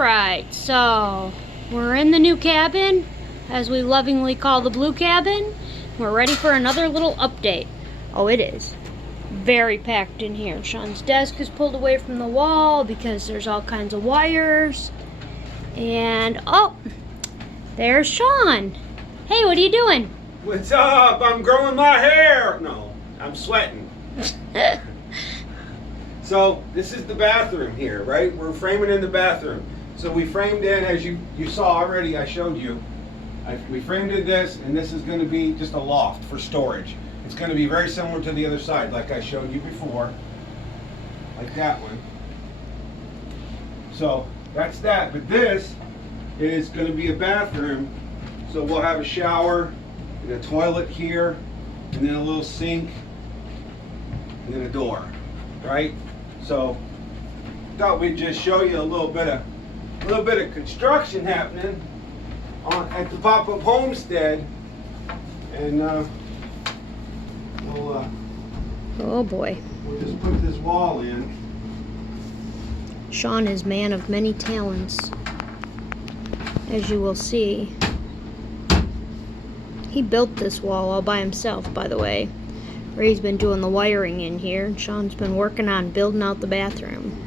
Alright, so we're in the new cabin, as we lovingly call the blue cabin. We're ready for another little update. Oh, it is very packed in here. Sean's desk is pulled away from the wall because there's all kinds of wires. And, oh, there's Sean. Hey, what are you doing? What's up? I'm growing my hair. No, I'm sweating. So this is the bathroom here, right? We're framing in the bathroom. So we framed in, as you saw already, I showed you. We framed in this, and this is going to be just a loft for storage. It's going to be very similar to the other side, like I showed you before, like that one. So that's that. But this is going to be a bathroom. So we'll have a shower and a toilet here, and then a little sink, and then a door, right? So thought we'd just show you a little bit of construction happening at the pop-up homestead, and Oh boy. we'll just put this wall in. Sean is man of many talents, as you will see. He built this wall all by himself, by the way. Ray's been doing the wiring in here, and Sean's been working on building out the bathroom.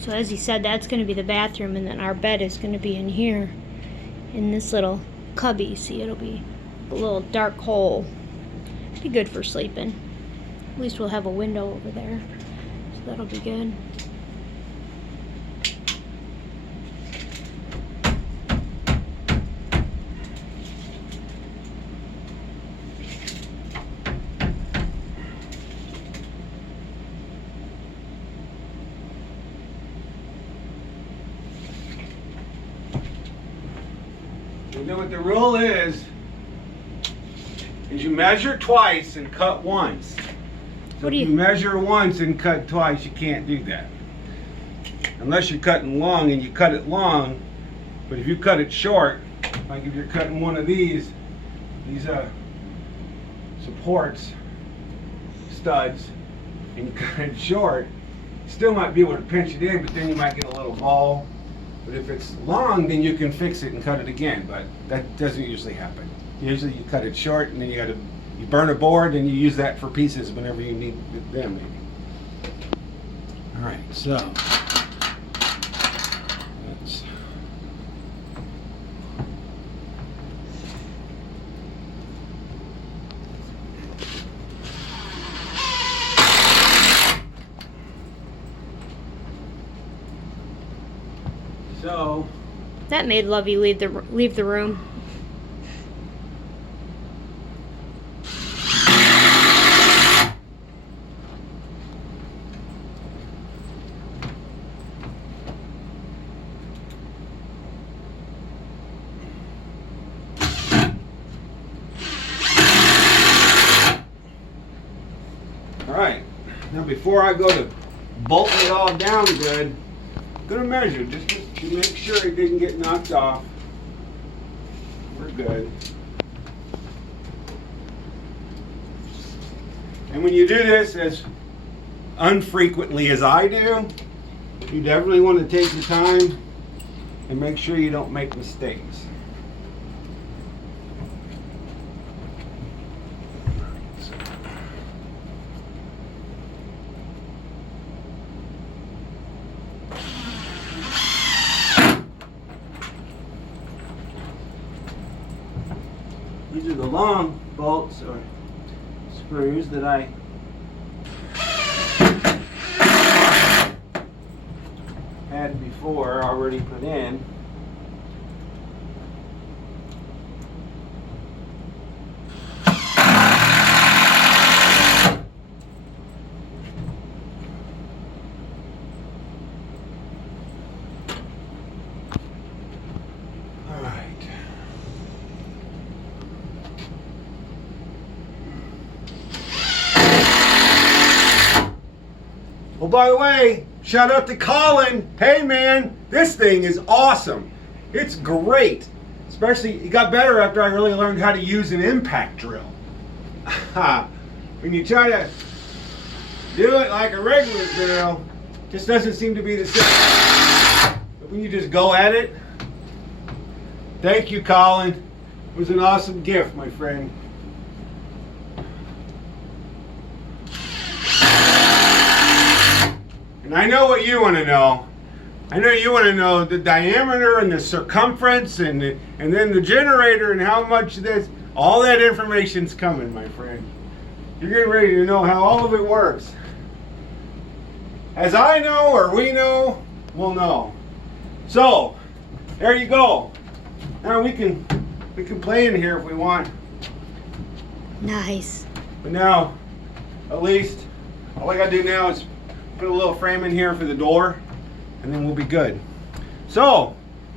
So as he said, that's going to be the bathroom, and then our bed is going to be in here, in this little cubby. See, it'll be a little dark hole. Be good for sleeping. At least we'll have a window over there, so that'll be good. You know what the rule is you measure twice and cut once. So if you measure once and cut twice, you can't do that. Unless you're cutting long and you cut it long, but if you cut it short, like if you're cutting one of these supports, studs, and you cut it short, you still might be able to pinch it in, but then you might get a little ball. But if it's long, then you can fix it and cut it again, but that doesn't usually happen. Usually you cut it short, and then you burn a board, and you use that for pieces whenever you need them, maybe. All right, so let's That made Lovey leave the room. All right, now before I go to bolting it all down good, I'm gonna measure just to make sure it didn't get knocked off. We're good. And when you do this as unfrequently as I do, you definitely want to take your time and make sure you don't make mistakes. These are the long bolts or screws that I had before already put in. All right. Oh, by the way, shout out to Colin. Hey man, this thing is awesome. It's great. Especially, it got better after I really learned how to use an impact drill. When you try to do it like a regular drill, it just doesn't seem to be the same. But when you just go at it, thank you, Colin. It was an awesome gift, my friend. And I know what you want to know. I know you want to know the diameter and the circumference and then the generator and how much this. All that information's coming, my friend. You're getting ready to know how all of it works. As I know or we know, we'll know. So, there you go. Now we can play in here if we want. Nice. But now, at least, all I gotta do now is put a little frame in here for the door, and then we'll be good. So,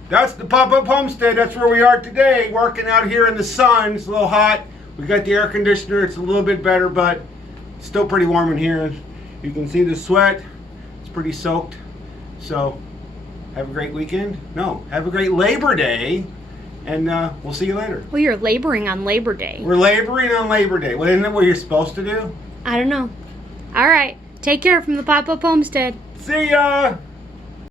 that's the pop-up homestead. That's where we are today, working out here in the sun. It's a little hot. We got the air conditioner. It's a little bit better, but it's still pretty warm in here. You can see the sweat. It's pretty soaked. So, have a great weekend. No, have a great Labor Day, and we'll see you later. Well, you're laboring on Labor Day. We're laboring on Labor Day. Well, isn't that what you're supposed to do? I don't know. All right. Take care from the Pop-Up Homestead. See ya!